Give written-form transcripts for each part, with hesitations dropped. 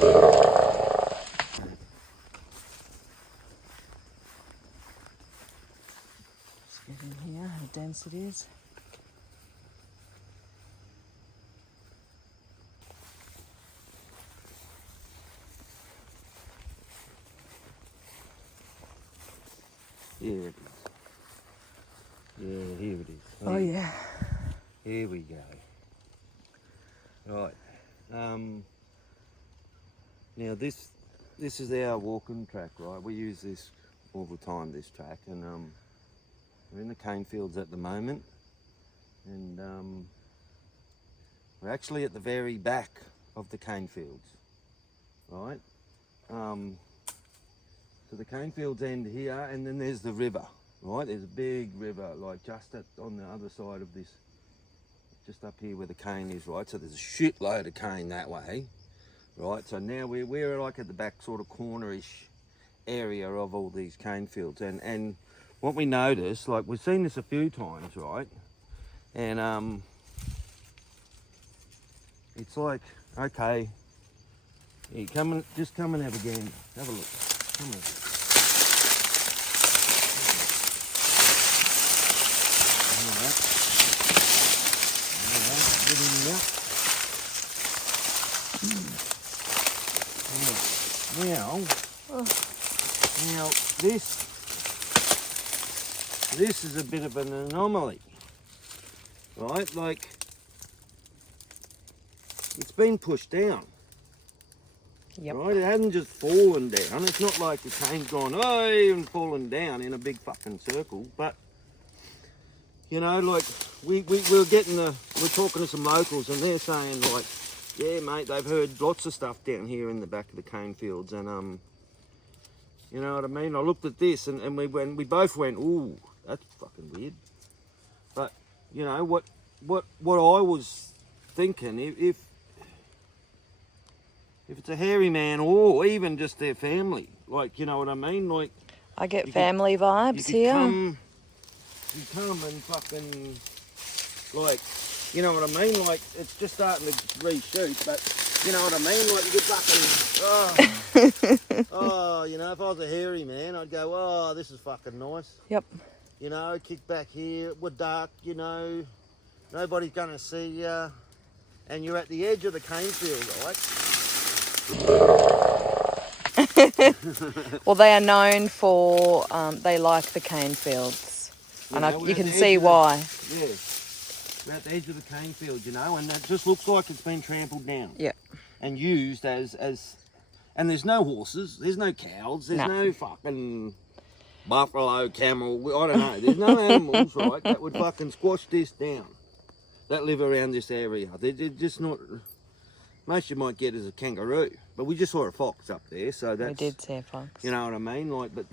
get in here, how dense it is. Yeah, it is. Yeah, here it is. Oh yeah. Here we go. Right. Now this is our walking track, right? We use this all the time, this track, and we're in the cane fields at the moment, and we're actually at the very back of the cane fields, right? So the cane fields end here, and then there's the river, right? There's a big river, like just on the other side of this, just up here where the cane is, right? So there's a shitload of cane that way, right? So now we're like at the back sort of cornerish area of all these cane fields, and what we notice, like we've seen this a few times, right? And it's like, okay, here, just come and have a gander, have a look, come on. Get in there. Now this is a bit of an anomaly, right? Like, it's been pushed down. Yep. Right? It hasn't just fallen down. It's not like the cane's gone, oh, and fallen down in a big fucking circle. But, you know, like, we're talking to some locals, and they're saying, like, yeah, mate, they've heard lots of stuff down here in the back of the cane fields, and, you know what I mean? I looked at this, and we both went, ooh, that's fucking weird. But, you know, what I was thinking, if it's a hairy man, or even just their family, like, you know what I mean? Like, I get family vibes here. You come and fucking, like, you know what I mean? Like, it's just starting to reshoot, but you know what I mean? Like, you get fucking, oh, you know, if I was a hairy man, I'd go, oh, this is fucking nice. Yep. You know, kick back here, we're dark, you know, nobody's gonna see you, and you're at the edge of the cane field, right? Well, they are known for, they like the cane fields. And you can see why. Yeah, we're at the edge of the cane field, you know, and that just looks like it's been trampled down. Yeah. And used as, and there's no horses, there's no cows, there's no fucking buffalo, camel, I don't know. There's no animals, right, that would fucking squash this down, that live around this area. They're just not, most you might get is a kangaroo. But we just saw a fox up there, so that's... We did see a fox. You know what I mean? Like, but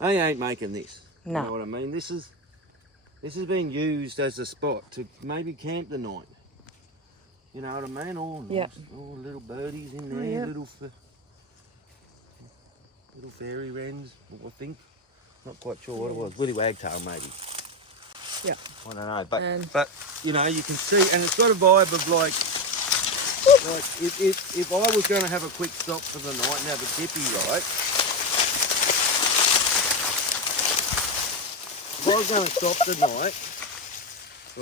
they ain't making this. No. You know what I mean? This is being used as a spot to maybe camp the night. You know what I mean? All nice, yep. All little birdies in there, yep. little fairy wrens, I think. Not quite sure what it was. Willy wagtail, maybe. Yeah. I don't know, but you know, you can see, and it's got a vibe of like if I was going to have a quick stop for the night and have a kippy, right? If I was going to stop the night,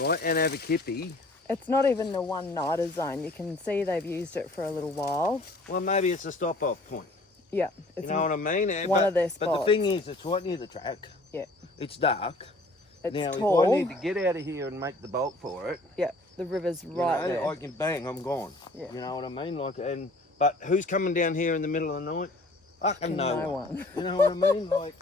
right, and have a kippy. It's not even the one-nighter zone. You can see they've used it for a little while. Well, maybe it's a stop-off point. Yeah. You know what I mean? One of their spots. But the thing is, it's right near the track. Yeah. It's dark. It's now, tall. if I need to get out of here and make the bolt for it. Yeah. The river's right there. I can bang, I'm gone. Yeah. You know what I mean? Like, but who's coming down here in the middle of the night? Fucking no one. You know what I mean? Like.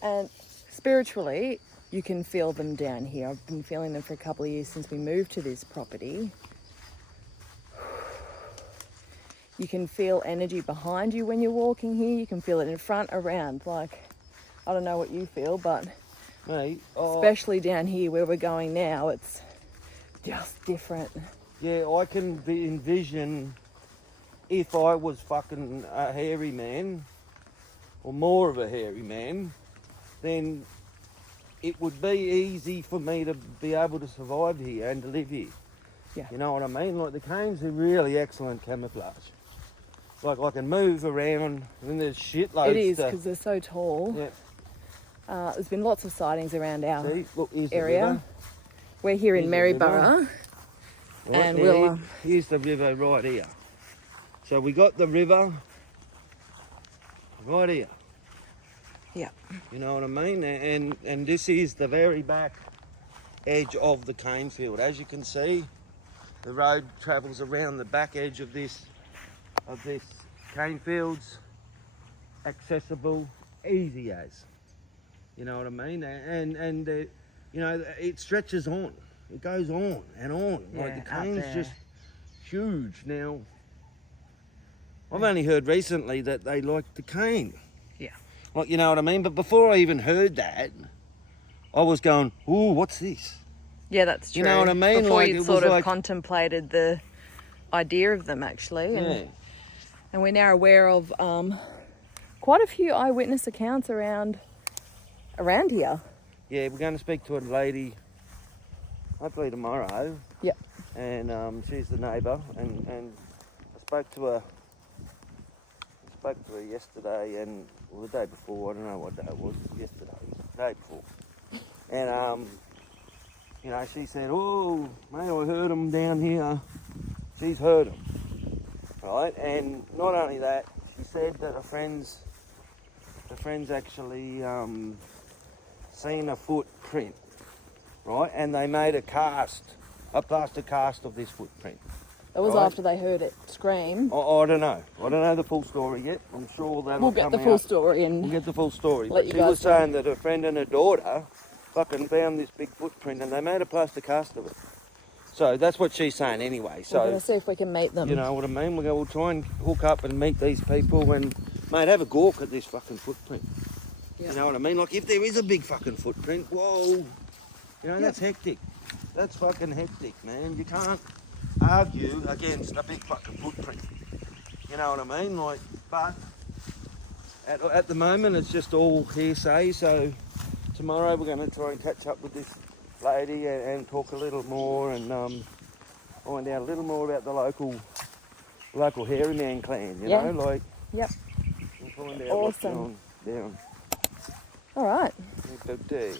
And spiritually, you can feel them down here. I've been feeling them for a couple of years since we moved to this property. You can feel energy behind you when you're walking here. You can feel it in front, around. Like, I don't know what you feel, but mate, especially down here where we're going now, it's just different. Yeah, I can envision if I was fucking a hairy man, or more of a hairy man, then it would be easy for me to be able to survive here and to live here. Yeah. You know what I mean? Like, the canes are really excellent camouflage. like I can move around, and there's shitloads. It is to- because they're so tall. Yeah. There's been lots of sightings around our See, look, here's the area. river. We're here in Here's the Maryborough, Right and there. we'll. Here's the river right here. So we got the river right here. Yeah. You know what I mean? And this is the very back edge of the cane field. As you can see, the road travels around the back edge of this cane fields, accessible, easy as. You know what I mean? And you know, it stretches on. It goes on and on. Yeah, Like the out cane's there. just huge. Now, I've only heard recently that they like the cane. Yeah. Like, you know what I mean? But before I even heard that, I was going, ooh, what's this? Yeah, that's true. You know what I mean? Before Like, you'd it was sort of like- contemplated the idea of them, actually. Yeah. And we're now aware of quite a few eyewitness accounts around here. Yeah, we're going to speak to a lady, hopefully tomorrow. Yep. And she's the neighbour, and I spoke to her yesterday, and well, the day before, I don't know what day it was, yesterday, the day before. And, you know, she said, oh, mate, I heard them down here. She's heard them, right? And not only that, she said that her friends actually seen a footprint, right? And they made a plaster cast of this footprint. It was Right. after they heard it scream. I don't know. I don't know the full story yet. I'm sure that'll We'll get come the full out. story We'll and get the full story. let But you she guys was know. saying that her friend and her daughter fucking found this big footprint and they made a plaster cast of it. So that's what she's saying anyway. we're So, going to see if we can meet them. you know what I mean? We'll try and hook up and meet these people and, mate, have a gawk at this fucking footprint. Yeah. You know what I mean? Like, if there is a big fucking footprint, whoa. You know, that's hectic. That's fucking hectic, man. You can't argue against a big fucking footprint. You know what I mean? Like, but at the moment, it's just all hearsay. So tomorrow we're going to try and catch up with this lady and talk a little more and find out a little more about the local hairy man clan. You know, like. Yep. We'll find out Awesome. what's going down. All right. Good day.